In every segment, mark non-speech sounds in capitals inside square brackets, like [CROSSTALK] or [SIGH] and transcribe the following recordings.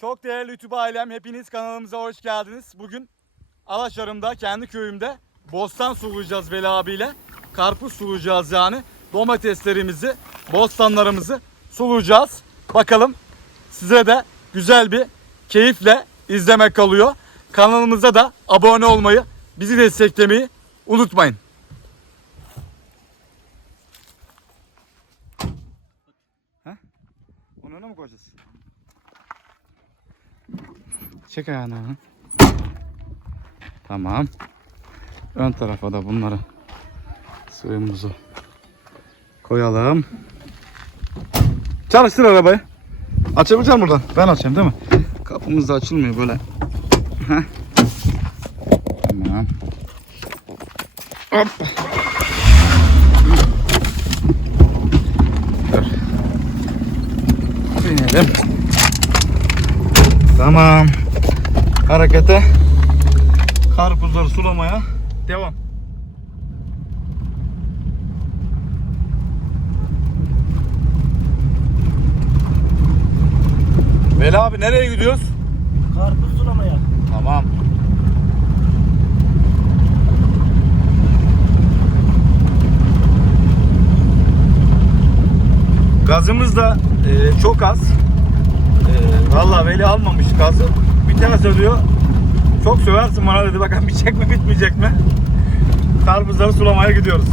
Çok değerli YouTube ailem hepiniz kanalımıza hoş geldiniz. Bugün Alaşarım'da kendi köyümde bostan sulayacağız Veli abiyle. Karpuz sulayacağız yani. Domateslerimizi, bostanlarımızı sulayacağız. Bakalım size de güzel bir keyifle izlemek kalıyor. Kanalımıza da abone olmayı, bizi desteklemeyi unutmayın. Ha? Onu öne mi koyacağız? Çek ayağını. Tamam. Ön tarafa da bunları suyumuzu koyalım. Çalıştır arabayı. Açabilecek buradan? Ben açayım değil mi? Kapımız da açılmıyor böyle. Tamam. Hop. Dur. Tamam. Harekete karpuzları sulamaya devam. Veli abi nereye gidiyoruz? Karpuz sulamaya. Tamam. Gazımız da e, çok az. E, Valla Veli almamış gazı. Bir tane. Çok söversin bana dedi. Bakalım bitecek mi bitmeyecek mi? Karpuzları sulamaya gidiyoruz.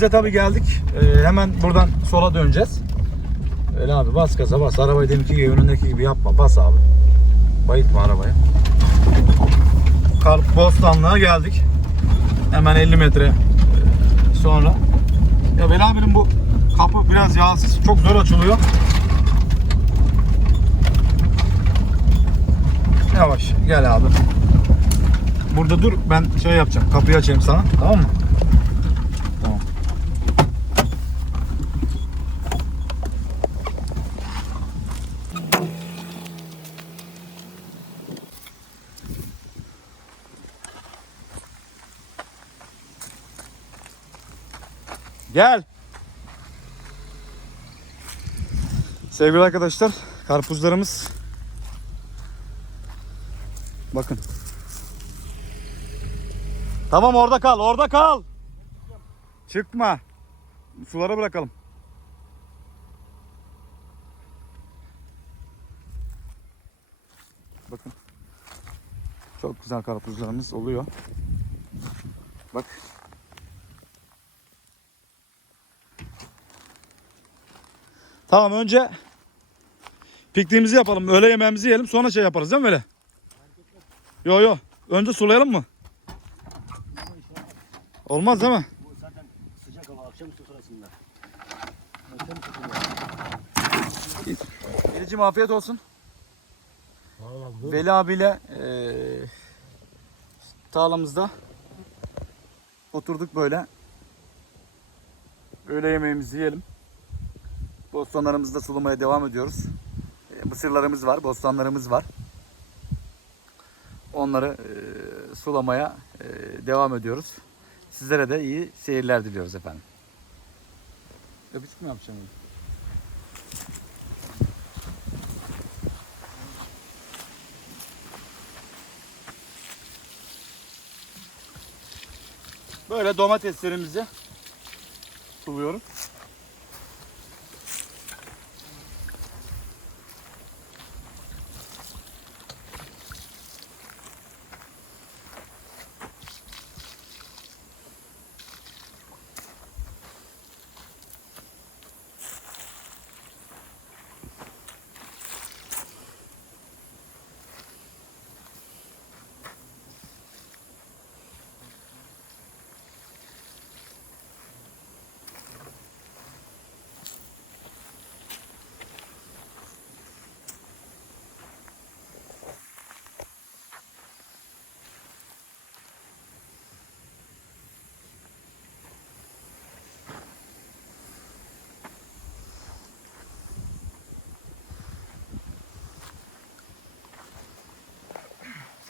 Yerimize tabii geldik. Ee, hemen buradan sola döneceğiz. Öyle abi bas gaza bas. Arabayı deminki gibi önündeki gibi yapma. Bas abi. Bayıtma arabayı. Karp Bostanlı'ya geldik. Hemen 50 metre e, sonra. Ya Veli abinin bu kapı biraz yağsız. Çok zor açılıyor. Yavaş gel abi. Burada dur ben şey yapacağım. Kapıyı açayım sana. Tamam mı? Gel. Sevgili arkadaşlar, karpuzlarımız bakın. Tamam orada kal, orada kal. Çıkma. Sulara bırakalım. Bakın. Çok güzel karpuzlarımız oluyor. Bak. Tamam önce pikniğimizi yapalım. Öğle yemeğimizi yiyelim sonra şey yaparız değil mi böyle? Yo yo. Önce sulayalım mı? Olmaz değil mi? Bu afiyet olsun. Veli abiyle eee tarlamızda oturduk böyle. Öğle yemeğimizi yiyelim. Bostanlarımızda sulamaya devam ediyoruz. E, mısırlarımız var, bostanlarımız var. Onları e, sulamaya e, devam ediyoruz. Sizlere de iyi seyirler diliyoruz efendim. Öpücük mü yapacağım? Böyle domateslerimizi suluyorum.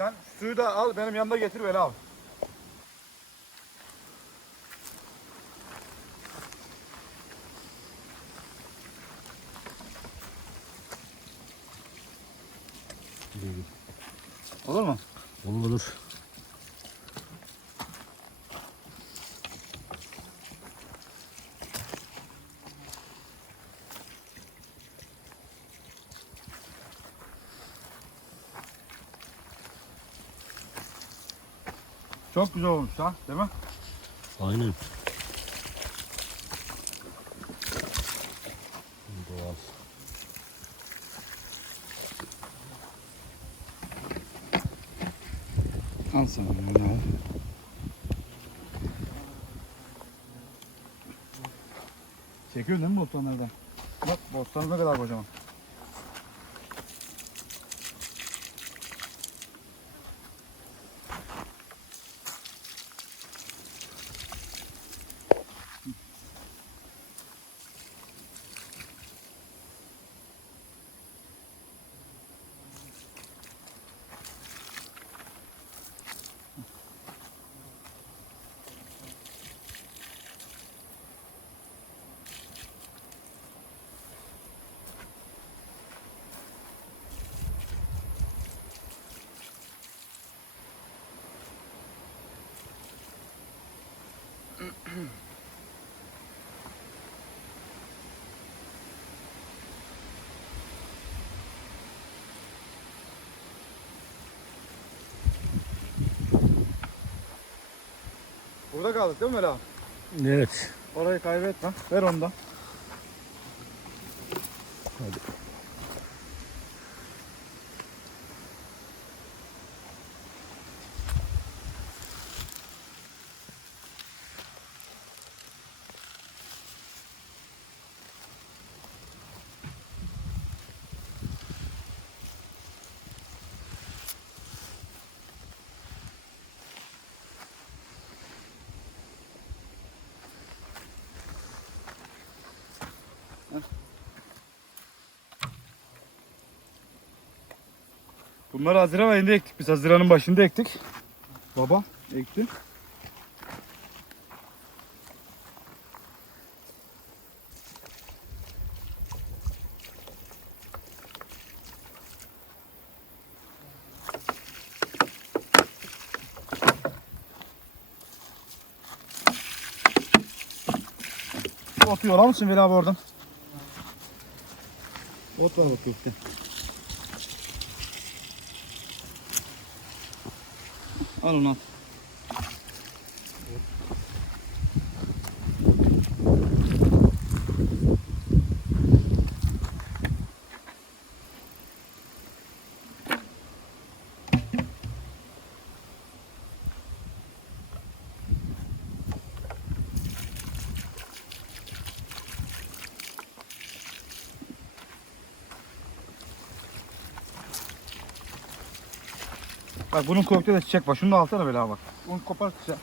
Sen suyu da al benim yanımda getir Veli abi. Olur mu? Olur olur. Çok güzel olmuş ha değil mi? Aynen. Doğal. Al sana Veli abi. Çekiyorsun değil mi bostanlardan? Bak bostan ne kadar kocaman. [CLEARS THROAT] Burada kaldık değil mi abi? Evet. Orayı kaybetme. Ver ondan. Hadi. Bunları Haziran ayında ektik. Biz Haziran'ın başında ektik. Baba ekti. Otu yola mısın Veli abi oradan? Ot var bak gökte. Al 16. Bak bunun kökte de çiçek var. Şunu da alsana böyle abi bak. Bunu kopar güzel.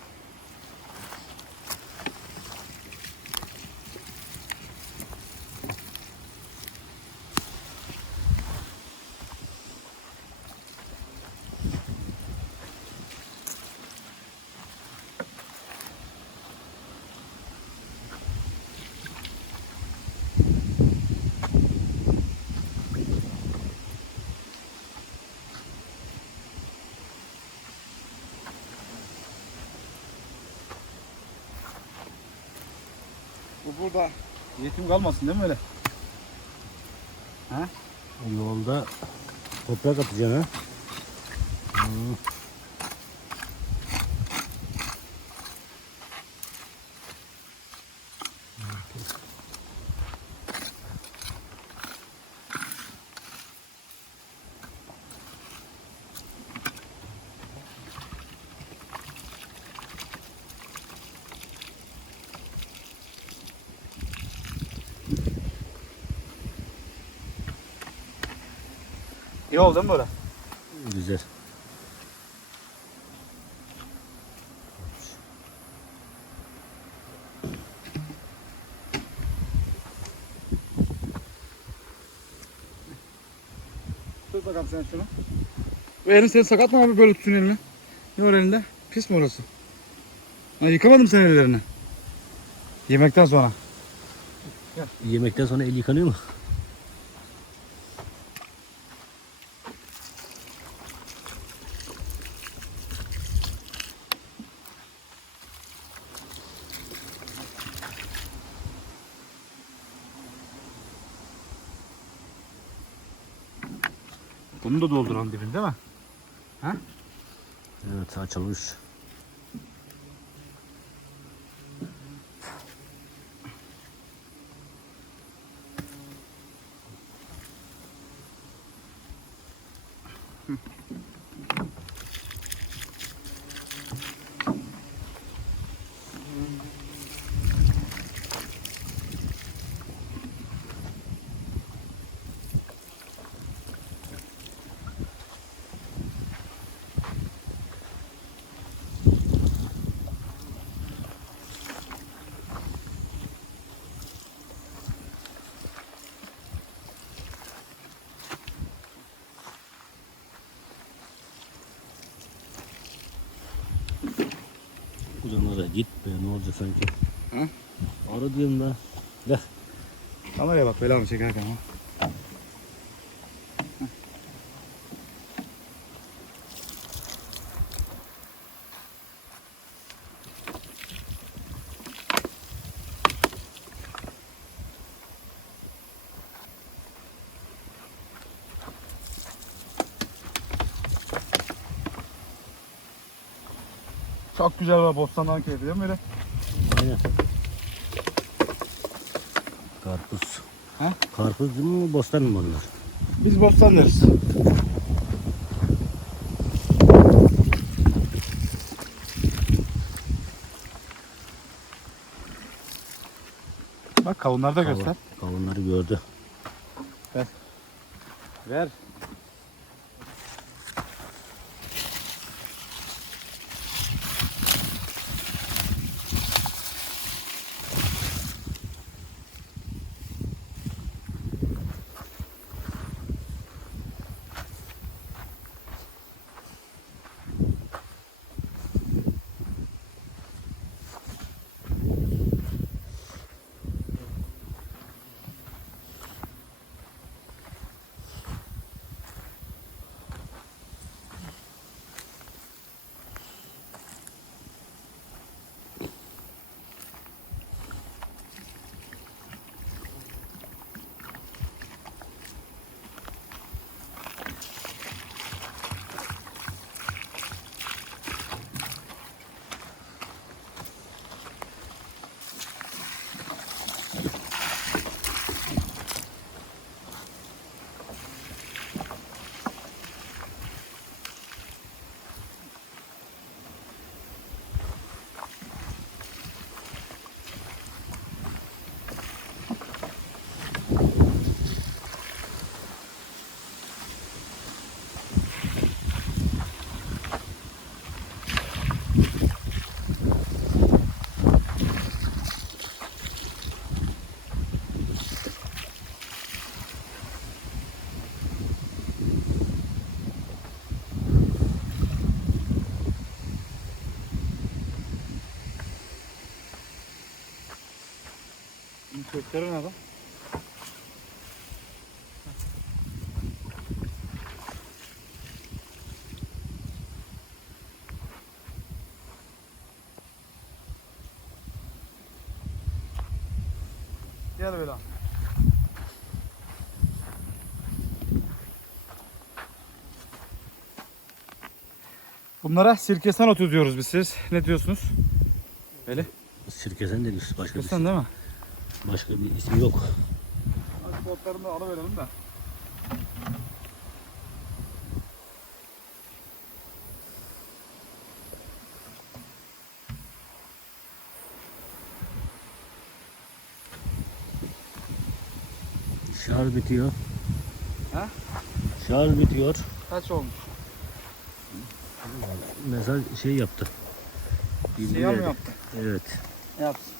Burada yetim kalmasın değil mi öyle? O yolda toprak atacaksın ha. Hmm. İyi oldu mi böyle? Güzel. Tut bakalım sen şunu. Bu elin senin sakat mı abi böyle tutun elini? Ne var elinde? Pis mi orası? Ha, yıkamadım sen ellerini. Yemekten sonra. Yemekten sonra el yıkanıyor mu? Değil mi? Evet açılmış. Uzanlara git be ne olacak sanki. Hı? Ara diyorum da. Gel. Kameraya bak belamı çekerken ama. Güzel var bostandan keyfi değil mi böyle? Aynen. Karpuz. Ha? Karpuz mi bostan mı bunlar? Biz bostan deriz. Bak kavunları da göster. Kavunları gördü. Ver. Kökleri ne lan? Gel böyle. Bunlara sirkesan otu diyoruz biz siz. Ne diyorsunuz? Öyle. Sirkesen deriz. Başka bir, Sirkesan değil mi? Başka bir ismi yok. Hadi otlarını da alıverelim de. Şarj bitiyor. Ha? Şarj bitiyor. Kaç olmuş? Mesaj şey yaptı. Siyah mı yaptı? Evet. Yapsın.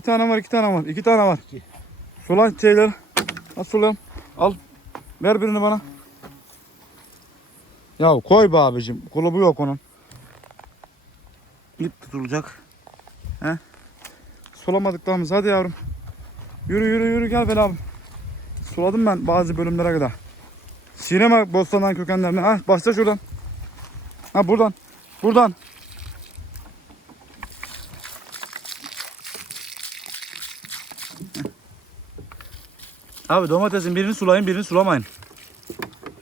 Bir tane var, iki tane var. iki tane var. İki. Sulan şeyler. Al sulayalım. Al. Ver birini bana. Ya koy be abicim. Kulubu yok onun. İp tutulacak. He? Sulamadıklarımız. Hadi yavrum. Yürü yürü yürü gel Veli abi. Suladım ben bazı bölümlere kadar. Sinema bostandan kökenlerine. Ha başla şuradan. Ha buradan. Buradan. Abi domatesin birini sulayın birini sulamayın.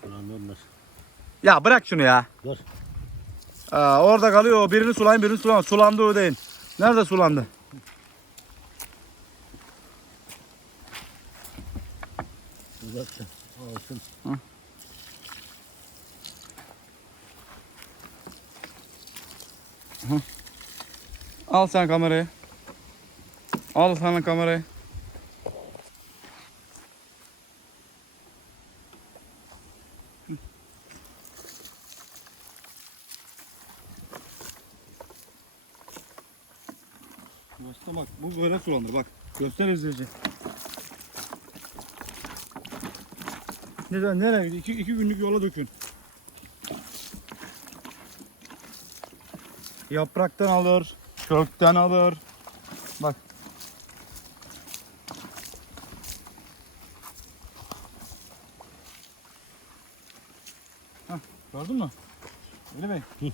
Ulan olmaz. Ya bırak şunu ya. Dur. Aa, orada kalıyor o. Birini sulayın birini sulamayın. Sulandı o değil. Nerede sulandı? Uzatça. Olsun. Al sen kamerayı. Al sana kamerayı. Başta bak bu böyle sulanır bak. Göster izleyici. Neden nereye gidiyor? İki, iki günlük yola dökün. Yapraktan alır, kökten alır. Bak. Hah, gördün mü? Veli Bey.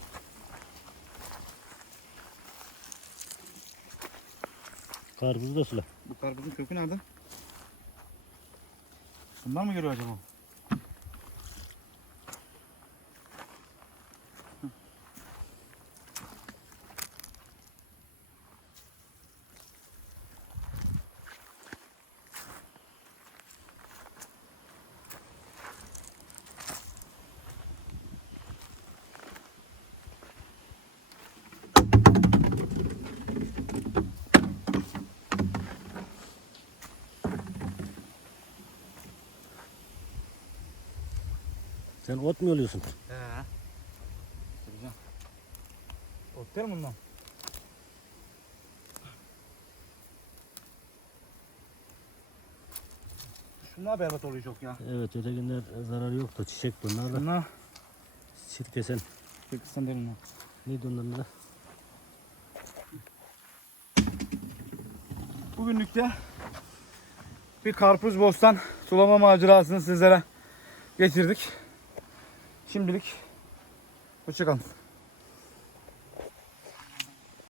Karpuzu da sula. Bu karpuzun kökü nerede? Bundan mı geliyor acaba? Sen ot mu yoluyorsun? He. Güzel. Ot değil mi bundan? Şunlar berbat oluyor çok ya. Evet ötekiler zararı yok da çiçek bunlar da. Bunlar Sirke sen. Kırkıstan değil bunlar. Neydi onların da? Bugünlük de bir karpuz bostan sulama macerasını sizlere getirdik. Şimdilik hoşçakalın.